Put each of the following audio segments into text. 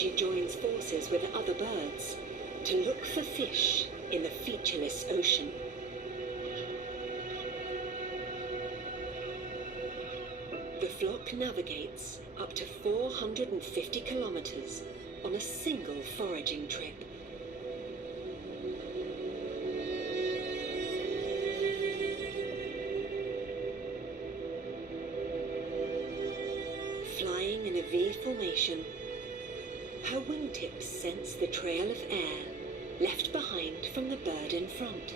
she joins forces with other birds to look for fish in the featureless ocean. The flock navigates up to 450 kilometers on a single foraging trip. Flying in a V formation, her wingtips sense the trail of air left behind from the bird in front.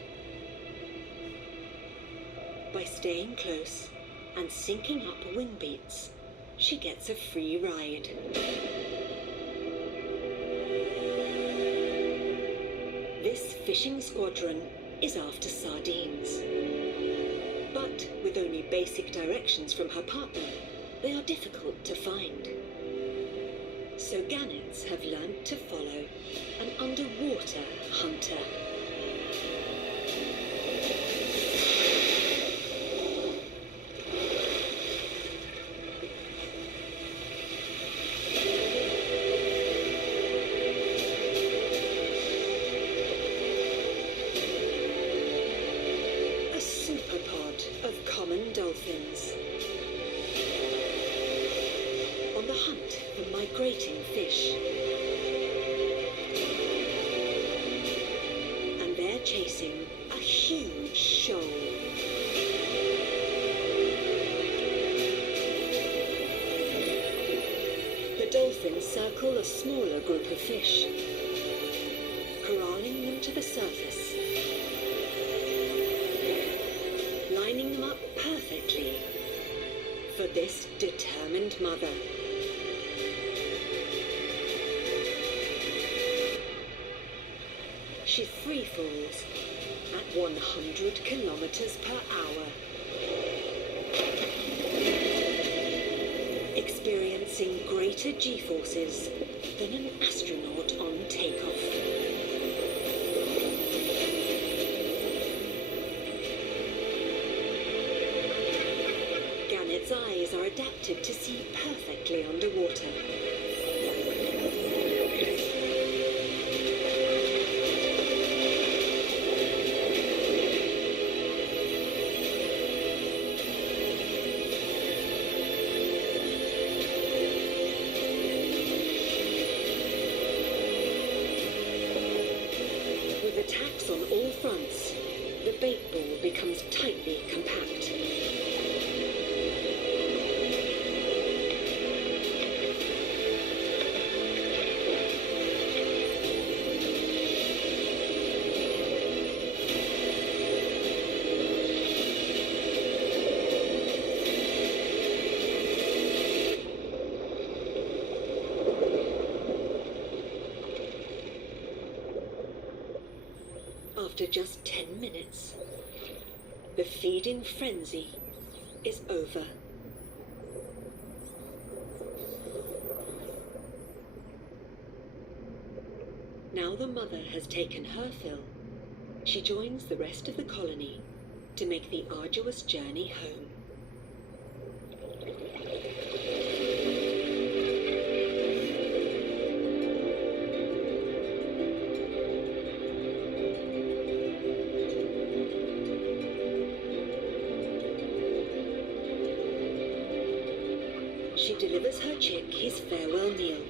By staying close and syncing up wing beats, she gets a free ride. This fishing squadron is after sardines. But with only basic directions from her partner, they are difficult to find. So gannets have learned to follow an underwater hunter. A superpod of common dolphins. On the hunt for migrating fish. And they're chasing a huge shoal. The dolphins circle a smaller group of fish, corralling them to the surface, lining them up perfectly for this determined mother. She free falls at 100 kilometers per hour, experiencing greater G-forces than an astronaut on takeoff. Gannet's eyes are adapted to see perfectly underwater. With attacks on all fronts, the bait ball becomes tightly compact. After just 10 minutes, the feeding frenzy is over. Now the mother has taken her fill, she joins the rest of the colony to make the arduous journey home. She delivers her chick his farewell meal.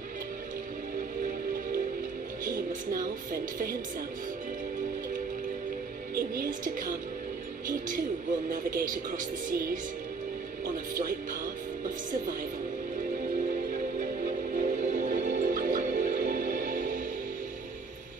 He must now fend for himself. In years to come, he too will navigate across the seas on a flight path of survival.